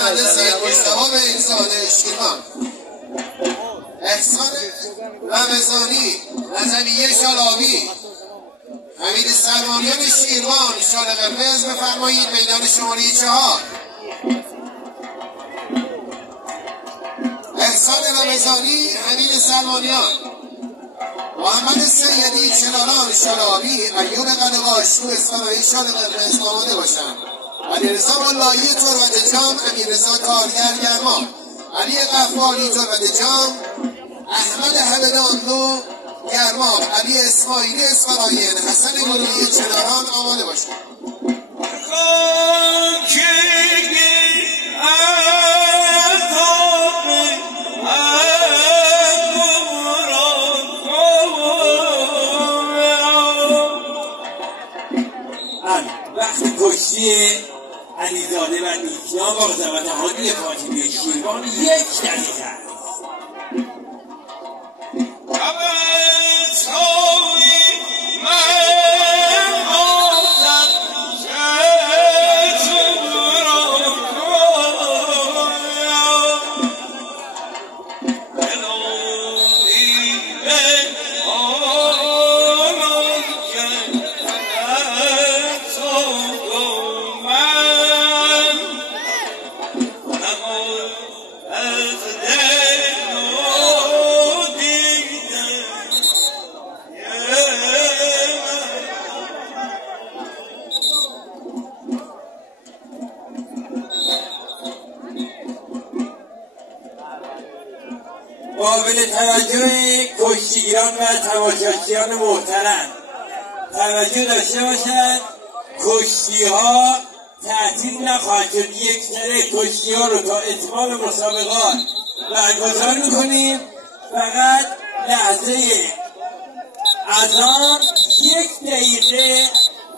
برنده سید مصطفی بهزاده شیرمان، احسان رمضانی نظمیه شالابی، حمید سلمانیان شیروان شال قرمز بفرمایید میدان شماره 4. احسان رمضانی حمید سلمانیان، محمد سیدی چناران شالابی، ایوب قلقاشو اسفرایی شال قرمز آماده باشند. علیرضا ملایی تربت جام، امیررضا کارگر گرما، علی قفاری تربت جام، احمد همدانلو گرما، علی اسماعیلی اسفراین، حسن گروهی چناران آماده باشند. وقت کشتی علیزاده و نیکیان با قضاوت حامی فاطمی شیروان 1 دقیقه است. قابل توجه کشتیگیران و تماشاچیان محترم توجه داشته باشند، کشتی ها تعطیل نخواهد شد. 1 سره کشتی ها رو تا اتمام مسابقات برگزار میکنیم. فقط لحظه اذان 1 دقیقه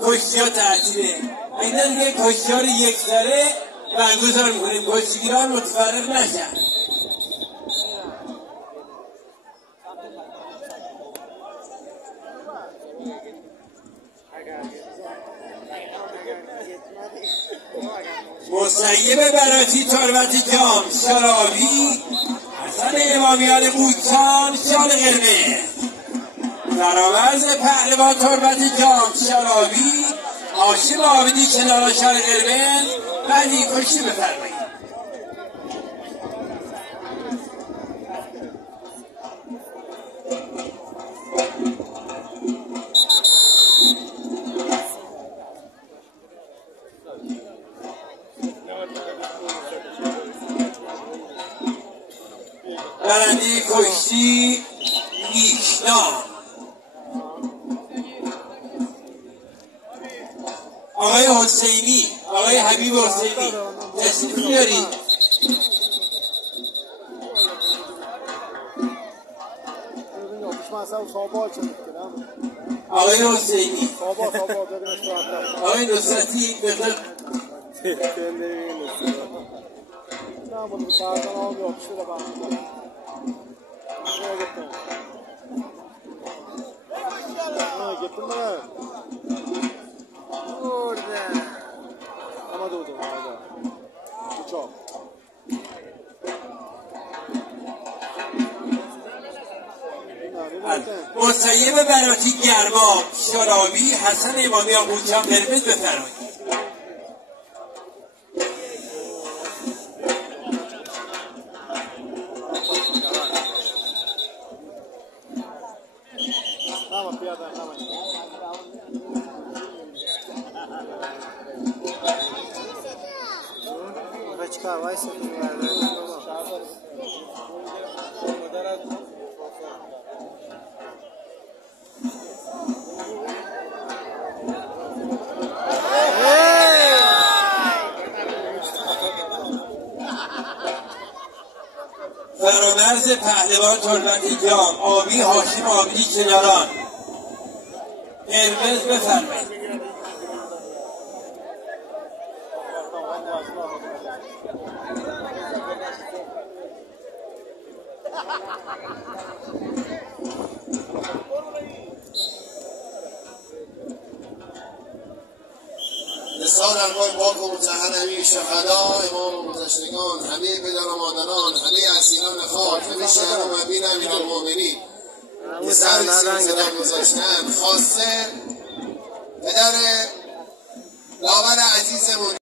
کشتی ها تعطیله. اینا دیگه کشتی ها رو 1 سره برگزار میکنیم، کشتیگیران متفرق نشن. مسیب براتی تربت جام شرابی، حسن امامیان بوچان شال قرمز، فرامرز پهلوان تربت جام شرابی، هاشم عابدی کنار شال قرمز. بعدی کشتی بفرمایید. برنده کشتی نیکنام آقای حسینی، آقای حبیب حسینی تشریف بیارید. آقای حسینی، آقای نصرتی بخیر. مسیب براتی گرما شرابی، حسن امامیان بوچان قرمز بفرمایید. فرامرز پهلوان تربت جام آبی، هاشم عابدی کناران قرمز بفرمایید. اصحا در پای پاک و مطهر همه شهدا، امام گذشتگان، همه پدر و مادران، همه اسیران خاک، همه شهر و مبین امیرالمؤمنین که سر سلسله گذاشتن، خاصه پدر داور عزیزمون